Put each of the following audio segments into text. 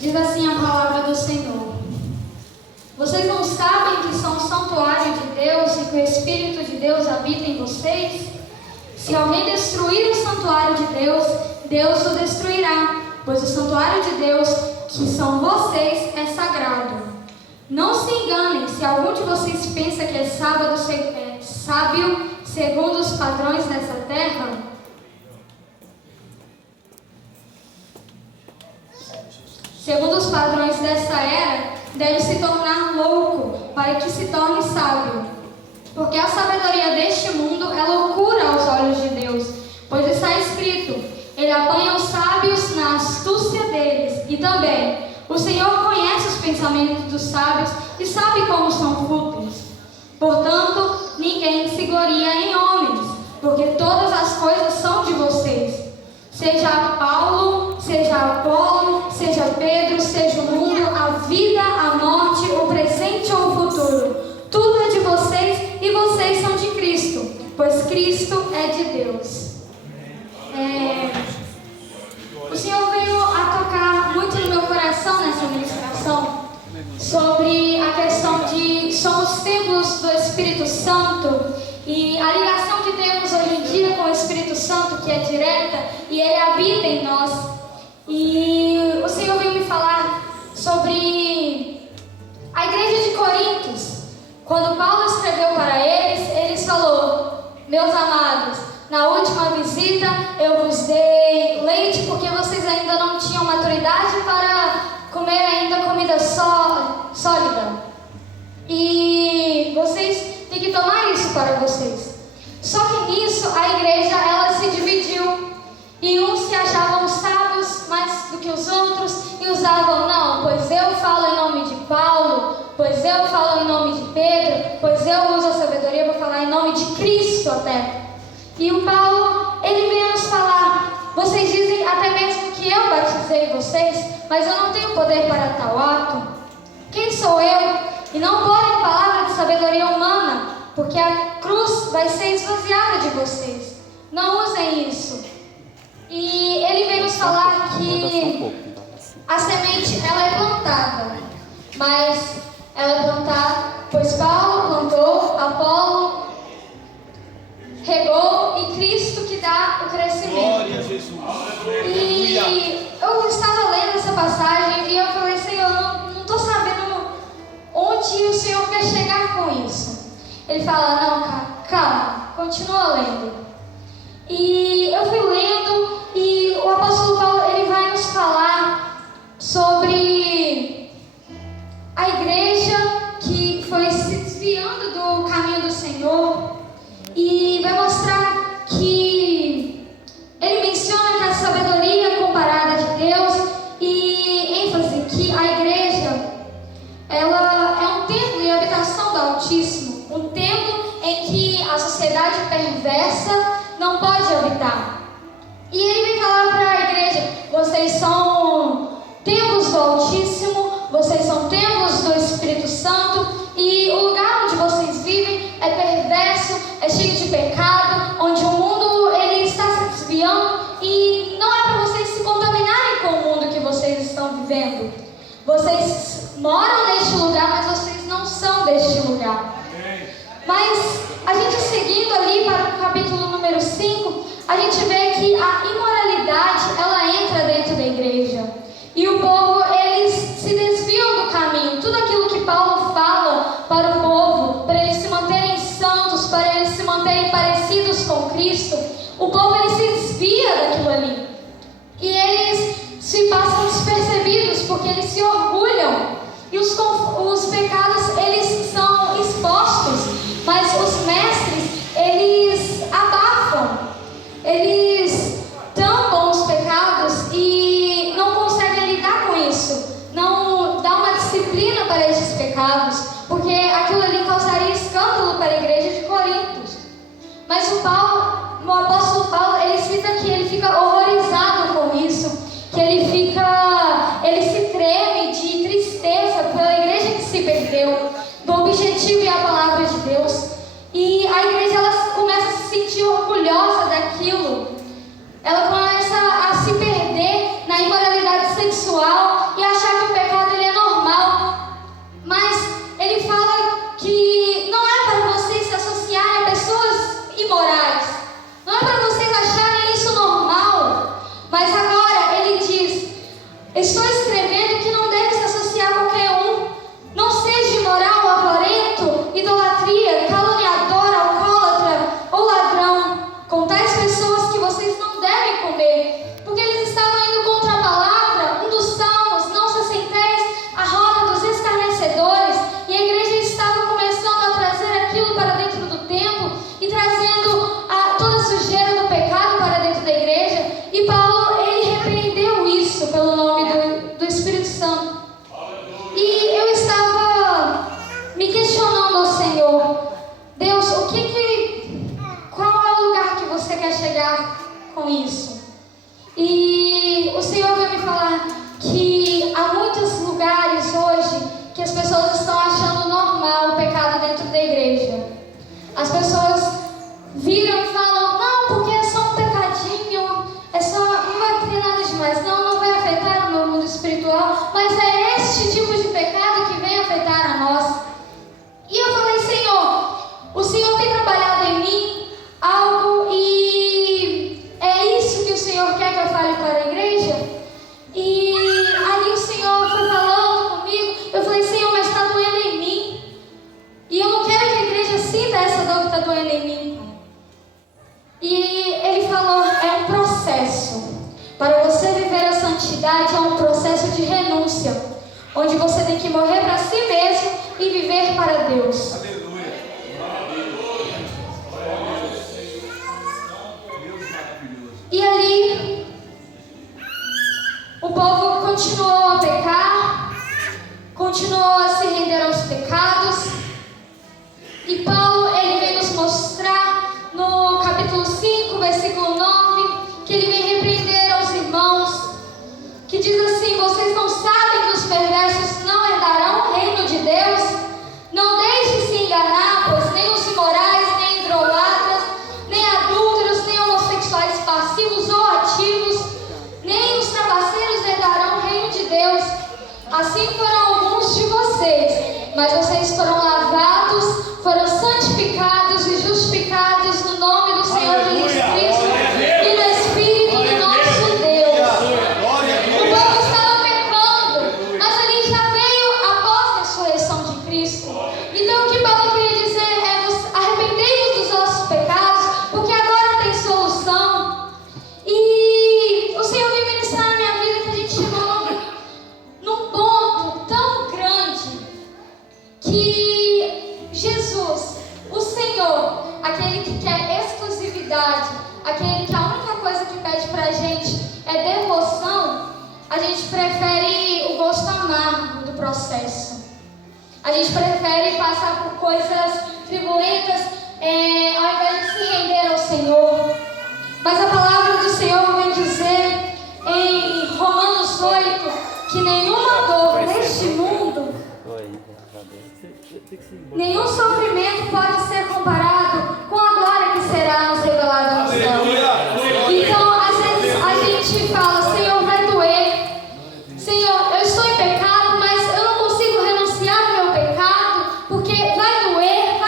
Diz assim a palavra do Senhor: vocês não sabem que são o santuário de Deus e que o Espírito de Deus habita em vocês? Se alguém destruir o santuário de Deus, Deus o destruirá, pois o santuário de Deus, que são vocês, é sagrado. Não se enganem, se algum de vocês pensa que é sábio segundo os padrões dessa terra, segundo os padrões dessa era, deve se tornar louco para que se torne sábio. Porque a sabedoria deste mundo é loucura aos olhos de Deus, pois está escrito: Ele apanha os sábios na astúcia deles. E também, o Senhor conhece os pensamentos dos sábios e sabe como são fúteis. Portanto, ninguém se gloria em homens, porque todas as coisas são de vocês. Seja Paulo, seja Apolo, seja Pedro, seja o mundo, a vida, a morte, o presente ou o futuro. Tudo é de vocês e vocês são de Cristo, pois Cristo é de Deus. O Senhor veio a tocar muito no meu coração nessa ministração sobre a questão de somos templos do Espírito Santo e a ligação que temos hoje em dia com o Espírito Santo, que é direta, e Ele habita em nós. E o Senhor veio me falar sobre a igreja de Corintos. Quando Paulo escreveu para eles falou: meus amados, na última visita eu vos dei leite porque vocês ainda não tinham maturidade para comer ainda comida sólida. E vocês têm que tomar isso para vocês. Só que nisso a igreja ela se dividiu. E uns se achavam sábios mais do que os outros e usavam: não, pois eu falo em nome de Paulo, pois eu falo em nome de Pedro, pois eu uso a sabedoria para falar em nome de Cristo até. E o Paulo, ele veio nos falar: vocês dizem até mesmo que eu batizei vocês, mas eu não tenho poder para tal ato. Quem sou eu? E não porem palavra de sabedoria humana, porque a cruz vai ser esvaziada de vocês. Não usem isso. E ele veio nos falar que a semente ela é plantada, mas ela é plantada, pois Paulo plantou, Apolo regou e Cristo que dá o crescimento. Glória a Jesus. E eu estava lendo essa passagem e eu falei: Senhor, não estou sabendo onde o Senhor quer chegar com isso. Ele fala: não, calma, continua lendo. E eu fui lendo e o apóstolo Paulo ele vai nos falar sobre a igreja que foi se desviando do caminho do Senhor e vai mostrar que ele menciona que a sabedoria comparada de Deus e ênfase que a igreja ela é um templo e habitação do Altíssimo, um templo em que a sociedade perversa não pode habitar. E ele vem falar para a igreja: vocês são templos do Altíssimo, vocês são templos do Espírito Santo, e o lugar onde vocês vivem é perverso, é cheio de pecado, onde o mundo ele está se desviando, e não é para vocês se contaminarem com o mundo que vocês estão vivendo. Vocês moram neste lugar, mas vocês não são deste lugar. Mas a gente seguindo ali para o capítulo número 5, a gente vê que a imoralidade ela entra dentro da igreja. E o povo, eles se desviam do caminho. Tudo aquilo que Paulo fala para o povo, para eles se manterem santos, para eles se manterem parecidos com Cristo, o povo ele se desvia daquilo ali. E eles se passam despercebidos porque eles se orgulham. E os pecados, eles são expostos. Mas os mestres, eles abafam, eles tampam os pecados e não conseguem lidar com isso, não dá uma disciplina para esses pecados, porque aquilo ali causaria escândalo para a igreja de Corintos. Mas o apóstolo Paulo, ele cita que ele fica horrorizado com isso, que ele se treme de tristeza pela igreja que se perdeu, do objetivo com isso. E o Senhor vai me falar que há muitos lugares hoje que as pessoas estão achando normal o pecado dentro da igreja. As pessoas viram e falam, não, porque é só um pecadinho, não vai ter nada demais, não vai afetar o meu mundo espiritual, mas é este tipo de pecado que vem afetar a nós. E eu falei, Senhor, o Senhor tem trabalhado em mim algo e é isso que o Senhor quer que eu fale para a igreja? E ali o Senhor foi falando comigo, eu falei, Senhor, mas está doendo em mim. E eu não quero que a igreja sinta essa dor que está doendo em mim. E ele falou, é um processo. Para você viver a santidade é um processo de renúncia, onde você tem que morrer para si mesmo e viver para Deus. Aleluia. E ali o povo continuou a pecar, continuou a se render aos pecados. E Paulo, ele vem nos mostrar no capítulo 5, versículo 9, que ele vem repreender aos irmãos, que diz assim, vocês não sabem que os perversos não herdarão o reino de Deus? Não deixe se enganar, pois nem os imorais, nem idólatras, nem adúlteros, nem homossexuais passivos ou ativos, nem os trapaceiros herdarão o reino de Deus. Assim foram alguns de vocês, mas vocês foram lavados, foram santificados e justificados no nome do Senhor Jesus Cristo e no Espírito do nosso Deus. O povo estava pecando, mas ali já veio após a ressurreição de Cristo. Então o que Paulo queria dizer é, arrependei-vos dos vossos pecados, porque agora tem solução. E o Senhor veio ministrar na minha vida que a gente chegou num ponto tão grande que Jesus, o Senhor, aquele que quer exclusividade, aquele que a única coisa que pede pra gente é devoção, a gente prefere o gosto amargo do processo. A gente prefere passar por coisas tribulentas ao invés de se render ao Senhor. Mas a palavra do Senhor vem dizer em Romanos 8 que nenhuma dor neste mundo, nenhum sofrimento pode ser comparado com a glória que será nos revelada no céu. Então, às vezes a gente fala, Senhor, vai doer. Senhor, eu estou em pecado, mas eu não consigo renunciar ao meu pecado, porque vai doer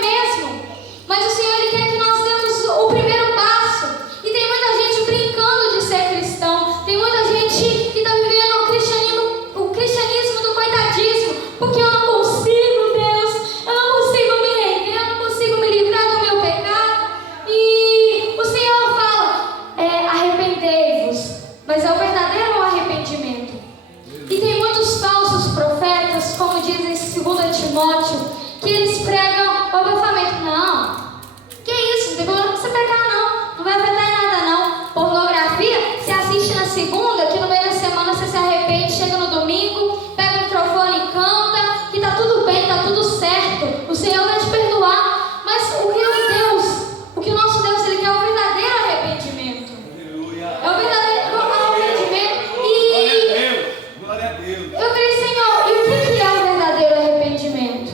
mesmo. Mas o Senhor, Ele quer que nós demos o primeiro passo. E tem muita gente brincando de ser cristão. Tem muita gente que está vivendo o cristianismo do coitadismo, porque eu não consigo, Deus, eu não consigo me render, eu não consigo me livrar do meu pecado. E o Senhor fala, arrependei-vos, mas é o verdadeiro arrependimento. E tem muitos falsos profetas, como diz em 2 Timóteo, que eles pregam o abafamento. Não, que isso, não tem problema você pecar não vai afetar em nada não. Pornografia, você assiste na segunda, que no meio da semana você se arrepende, chega no domingo, pega o microfone e canta, que tá tudo bem, tá tudo certo, o Senhor vai te perdoar. Mas o que o nosso Deus, Ele quer o verdadeiro arrependimento. É o verdadeiro arrependimento. E glória a Deus. eu falei, Senhor, e o que é o verdadeiro arrependimento?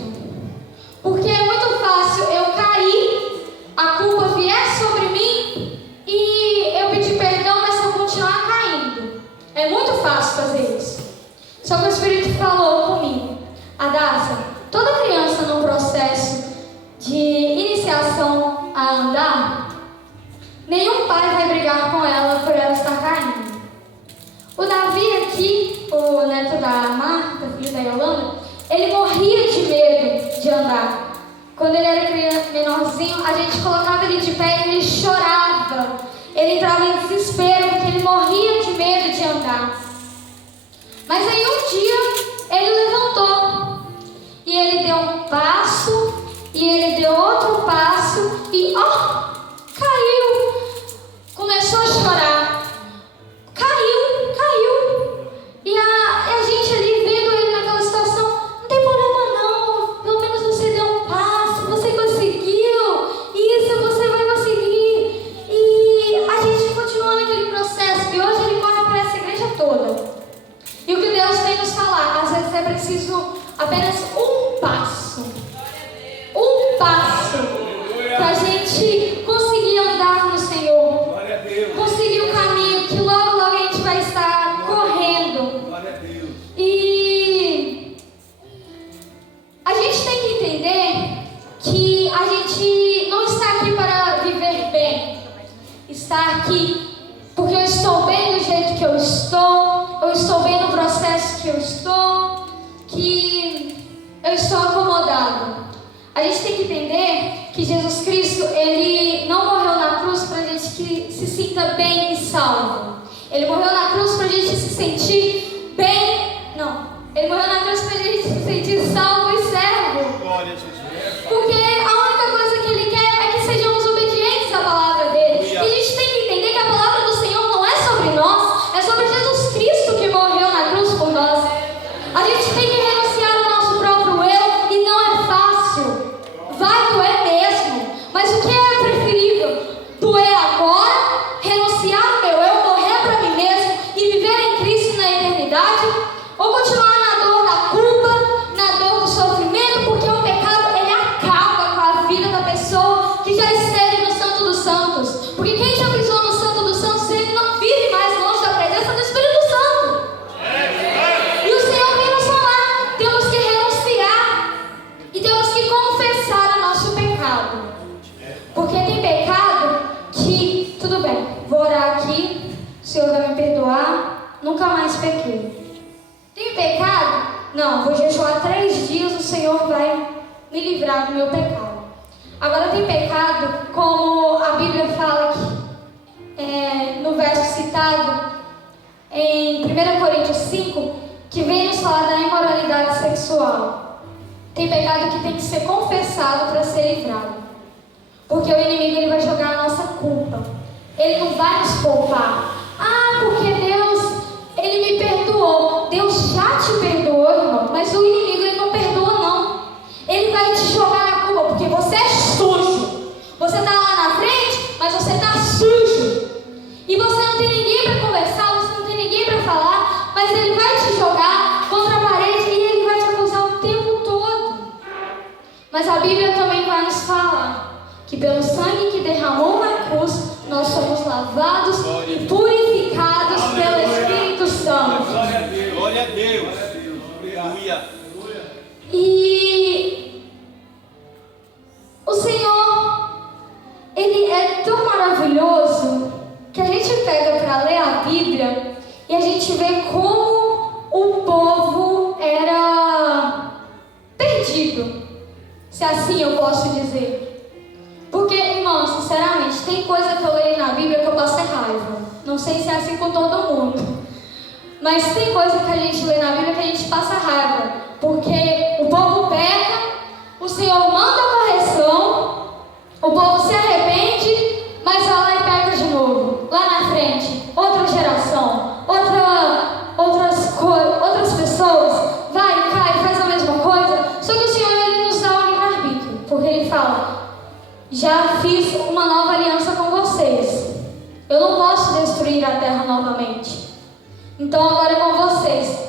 Porque é muito fácil eu cair, a culpa vier sobre mim e eu pedir perdão, mas eu continuar caindo. É muito fácil fazer isso. Só que o Espírito falou comigo, Adassa, toda criança num processo de iniciação a andar, nenhum pai vai brigar com ela por ela estar caindo. O Davi aqui, o neto da Marta, filho da Yolanda, ele morria de medo de andar. Quando ele era criança, menorzinho, a gente colocava ele de pé e ele chorava. Ele entrava em desespero porque ele morria de medo de andar. Mas aí um dia ele levantou e ele deu um passo e ele deu outro passo e caiu. Começou a chorar. Caiu. E a gente ali vendo ele naquela situação, não tem problema não, pelo menos você deu um passo, você conseguiu, isso você vai conseguir. E a gente continua para a gente conseguir andar no Senhor. Glória a Deus. Conseguir o caminho que logo, logo a gente vai estar correndo. Glória a Deus. E a gente tem que entender que a gente não está aqui para viver bem. Está aqui porque eu estou bem do jeito que eu estou bem no processo que eu estou, que eu estou acomodado. A gente tem que entender que Jesus Cristo, Ele não morreu na cruz para a gente que se sinta bem e salvo. Ele morreu na cruz para a gente se sentir bem, Ele morreu na cruz para a gente se sentir salvo e servo. Glória a Jesus. Porque a única coisa que Ele quer é que sejamos obedientes à palavra dEle. E a gente tem que entender que a palavra do Senhor não é sobre nós, é sobre Jesus Cristo que morreu na cruz por nós. A gente tem que renunciar ao nosso próprio eu e não é fácil. Vai doer mesmo. Mas o que é preferível? Doer agora, renunciar ao meu eu, morrer para mim mesmo e viver em Cristo na eternidade? Ou continuar na dor da culpa, na dor do sofrimento, porque o pecado, ele acaba com a vida da pessoa que já esteve no Santo dos Santos. Porque quem já pisou no Santo dos Santos, ele não vive mais longe da presença do Espírito Santo. E o Senhor vem nos falar, temos que renunciar e temos que confessar o nosso pecado. Porque tem pecado que, tudo bem, vou orar aqui, o Senhor vai me perdoar, nunca mais pequei. Tem pecado? Não, vou jejuar 3 dias, o Senhor vai me livrar do meu pecado. Agora tem pecado, como a Bíblia fala aqui, no verso citado, em 1 Coríntios 5, que vem nos falar da imoralidade sexual. Tem pecado que tem que ser confessado para ser livrado. Porque o inimigo, ele vai jogar a nossa culpa. Ele não vai nos poupar. Ah, porque Deus, Ele me perdoou. Deus já te perdoou, irmão. Mas o inimigo, ele não perdoa, não. Ele vai te jogar a culpa, porque você é sujo. Você está lá na frente, mas você está sujo. E você não tem ninguém para conversar, você não tem ninguém para falar, mas ele vai te jogar contra a parede e ele vai te acusar o tempo todo. Mas a Bíblia também vai nos falar que pelo sangue que derramou na cruz, nós somos lavados e purificados pelo Espírito Santo. Glória a Deus. Glória a Deus. Aleluia. E o Senhor, Ele é tão maravilhoso que a gente pega para ler a Bíblia e a gente vê como o povo era perdido, se assim eu posso dizer. Porque, irmão, sinceramente, tem coisa que eu leio na Bíblia que eu passo raiva. Não sei se é assim com todo mundo. Mas tem coisa que a gente lê na Bíblia que a gente passa raiva. Porque o povo peca, o Senhor manda a correção, o povo se arrepende, mas vai lá e peca de novo. Lá na frente, outra geração, outras pessoas, vai, cai, faz a mesma coisa. Só que o Senhor, Ele nos dá o livre-arbítrio. Porque Ele fala: já fiz uma nova aliança com vocês. Eu não posso destruir a terra novamente. Então agora é com vocês.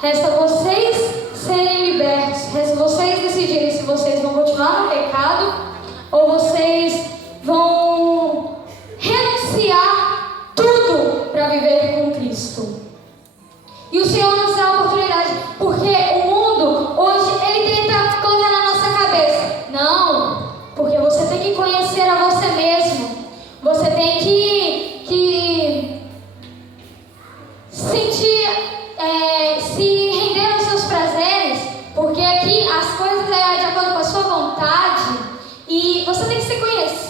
Resta vocês serem libertos. Resta vocês decidirem se vocês vão continuar no pecado ou vocês vão renunciar tudo para viver com Cristo. E o Senhor nos dá a oportunidade, porque o mundo hoje, ele tenta colocar na nossa cabeça: não, porque você tem que conhecer a você mesmo. Você tem que sentir, se render aos seus prazeres, porque aqui as coisas é de acordo com a sua vontade. E você tem que se conhecer.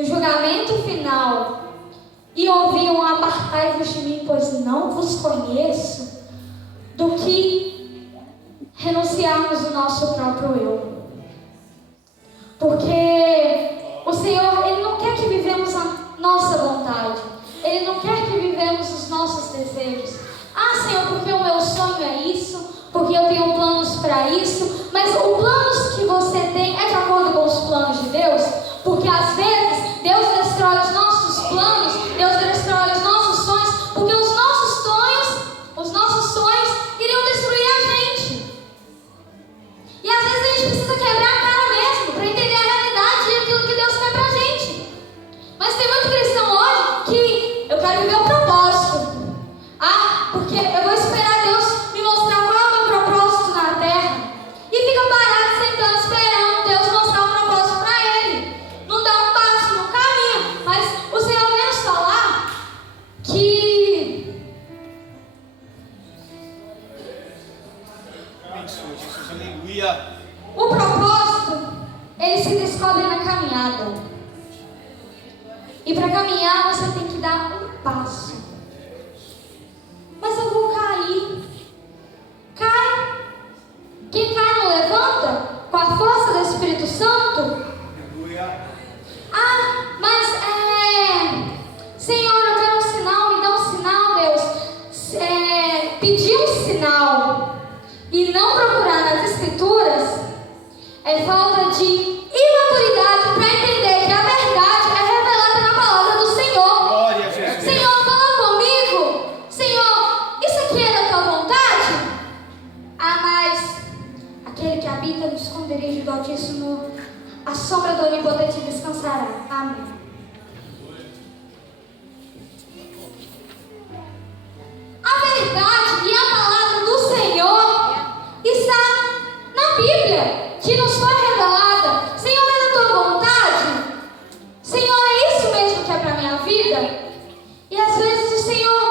no julgamento final e ouviam: apartai-vos de mim, pois não vos conheço, do que renunciarmos o nosso próprio eu. Porque o Senhor, Ele não quer que vivemos a nossa vontade. Ele não quer que vivemos os nossos desejos. Ah, Senhor, porque o meu sonho é isso, porque eu tenho planos para isso. Mas os planos que você tem é de acordo com os planos de Deus? Porque às vezes Deus destrói os nossos planos, Deus destrói os nossos sonhos, porque os nossos sonhos iriam destruir a gente. E às vezes a gente precisa quebrar a cara mesmo para entender a realidade e aquilo que Deus quer pra gente. Mas tem muito cristão hoje que eu quero viver o propósito. Ah, porque eu vou esperar Deus me mostrar qual é o meu propósito na terra. E fica parado, sentando, esperando Deus mostrar o propósito para ele. Não dá um passo, não caminha. Mas o Senhor vem nos falar que Jesus, aleluia. o propósito, ele se descobre na caminhada. E para caminhar você tem que dar um passo. Mas eu vou cair. Cai. Quem cai não levanta? Com a força do Espírito Santo? Aleluia. Ah, mas Senhor, eu quero um sinal, me dá um sinal, Deus. Pedir um sinal e não procurar nas Escrituras é falta de imaturidade para entender que a verdade é revelada na palavra do Senhor. Glória a Jesus. Senhor, fala comigo. Senhor, isso aqui é da tua vontade? Ah, mas aquele que habita no esconderijo do Altíssimo, a sombra do Onipotente descansará. Amém. A verdade e a palavra do Senhor está na Bíblia, que nos foi revelada. Senhor, é da tua vontade? Senhor, é isso mesmo que é para a minha vida? E às vezes o Senhor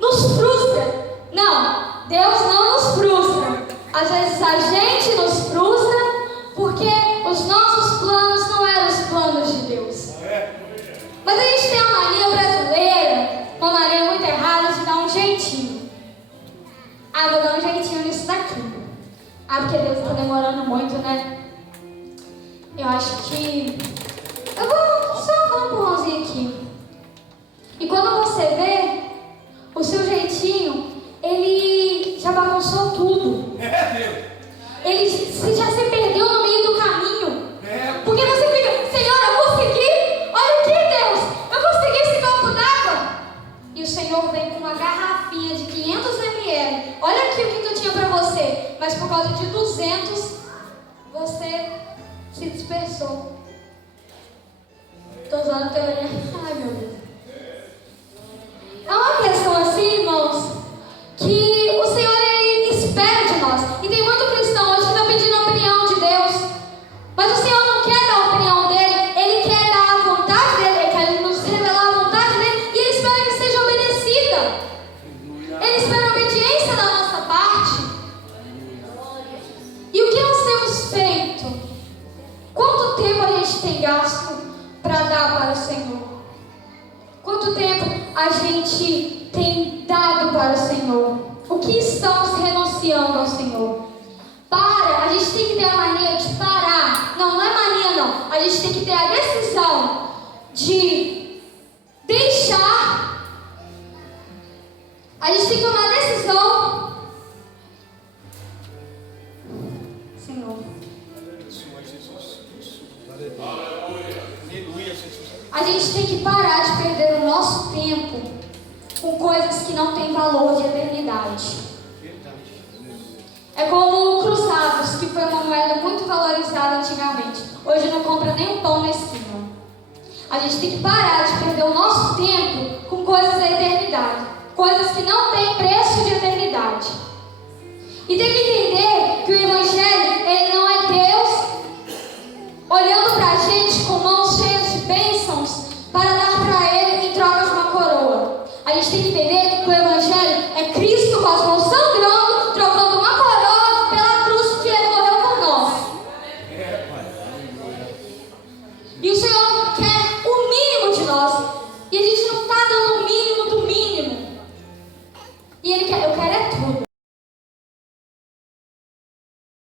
nos frustra. Não, Deus não nos frustra. Às vezes a gente nos frustra porque os nossos planos não eram os planos de Deus. Mas a gente tem uma mania brasileira, uma mania muito errada de dar um jeitinho. Ah, vou dar um jeitinho nisso daqui. Ah, porque Deus está demorando muito, né? Eu acho que eu vou só dar um empurrãozinho aqui. E quando você vê, o seu jeitinho, ele já bagunçou tudo. Ele já se perdeu no meio do caminho. Porque você fica: Senhor, eu consegui. Olha aqui, Deus, eu consegui esse copo d'água. E o Senhor vem com uma garrafinha de 500 ml. Olha aqui o que eu tinha para você. Mas por causa de 200, você se dispersou. Estou usando a teoria. Ai, meu Deus. É uma questão assim, irmãos, que o Senhor, Ele espera de nós. E tem muito cristão hoje que está pedindo a opinião de Deus. Mas o Senhor não quer dar a opinião dEle. Ele quer dar a vontade dEle. Ele quer nos revelar a vontade dEle. E Ele espera que seja obedecida. Ele espera a obediência da nossa parte. E o que nós temos feito? Quanto tempo a gente tem gasto para dar para o Senhor? Quanto tempo a gente tem dado para o Senhor? O que estamos renunciando ao Senhor? A gente tem que ter a mania de parar. Não é mania não. A gente tem que ter a decisão de deixar. A gente tem que tomar a decisão. Senhor. Aleluia, Jesus. A gente tem que parar de perder o nosso tempo com coisas que não têm valor de eternidade. É como o cruzados, que foi uma moeda muito valorizada antigamente. Hoje não compra nem um pão na esquina. A gente tem que parar de perder o nosso tempo com coisas da eternidade. Coisas que não têm preço de eternidade. E tem que entender